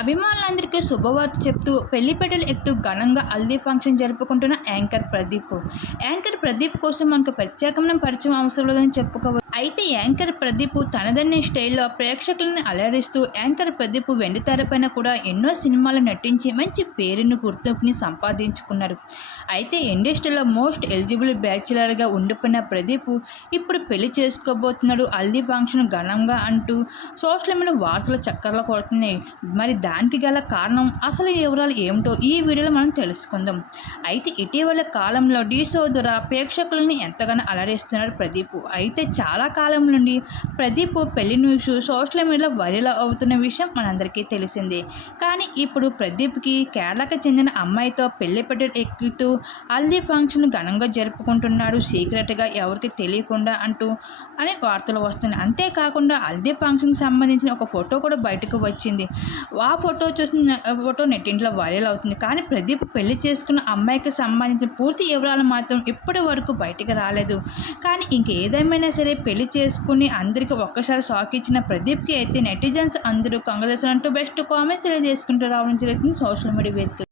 అభిమానులందరికీ శుభవార్త చెప్తూ పెళ్ళిపేటలు ఎత్తు ఘనంగా హల్దీ ఫంక్షన్ జరుపుకుంటున్న యాంకర్ ప్రదీప్. యాంకర్ ప్రదీప్ కోసం మనకు ప్రత్యేకమైన పరిచయం అవసరం లేదని చెప్పుకోవచ్చు. అయితే యాంకర్ ప్రదీప్ తనదన్నే స్టైల్లో ప్రేక్షకులను అలరిస్తూ యాంకర్ ప్రదీప్ వెండితెరపైన కూడా ఎన్నో సినిమాలు నటించి మంచి పేరును గుర్తింపుని సంపాదించుకున్నారు అయితే ఇండస్ట్రీలో మోస్ట్ ఎలిజిబుల్ బ్యాచులర్గా ఉండిపోయిన ప్రదీప్ ఇప్పుడు పెళ్ళి చేసుకోబోతున్నాడు. హల్దీ ఫంక్షన్ ఘనంగా అంటూ సోషల్ మీడియా వార్తలు చక్కర్లు కొడుతున్నాయి. మరి దానికి గల కారణం అసలు వివరాలు ఏమిటో ఈ వీడియోలో మనం తెలుసుకుందాం. అయితే ఇటీవల కాలంలో డీ షో ద్వారా ప్రేక్షకులని ఎంతగానో అలరిస్తున్నాడు ప్రదీప్. అయితే చాలా చాలా కాలం నుండి ప్రదీప్ పెళ్ళి న్యూస్ సోషల్ మీడియాలో వైరల్ అవుతున్న విషయం మనందరికీ తెలిసిందే. కానీ ఇప్పుడు ప్రదీప్కి కేరళకు చెందిన అమ్మాయితో పెళ్ళి పెట్టెలు ఎక్కుతూ హల్దీ ఫంక్షన్ ఘనంగా జరుపుకుంటున్నాడు సీక్రెట్గా ఎవరికి తెలియకుండా అంటూ అనే వార్తలు వస్తున్నాయి. అంతేకాకుండా హల్దీ ఫంక్షన్కి సంబంధించిన ఒక ఫోటో కూడా బయటకు వచ్చింది. ఆ ఫోటో చూసిన ఫోటో నెట్టింట్లో వైరల్ అవుతుంది. కానీ ప్రదీప్ పెళ్ళి చేసుకున్న అమ్మాయికి సంబంధించిన పూర్తి వివరాలు మాత్రం ఇప్పటి వరకు బయటికి రాలేదు. కానీ ఇంకేదేమైనా సరే పెళ్ళి చేసుకుని అందరికీ ఒక్కసారి షాక్ ఇచ్చిన ప్రదీప్కి అయితే నెటిజన్స్ అందరూ కంగ్రెస్ అంటూ బెస్ట్ కామెంట్స్ చేసుకుంటూ రావడం జరుగుతుంది సోషల్ మీడియా వేదిక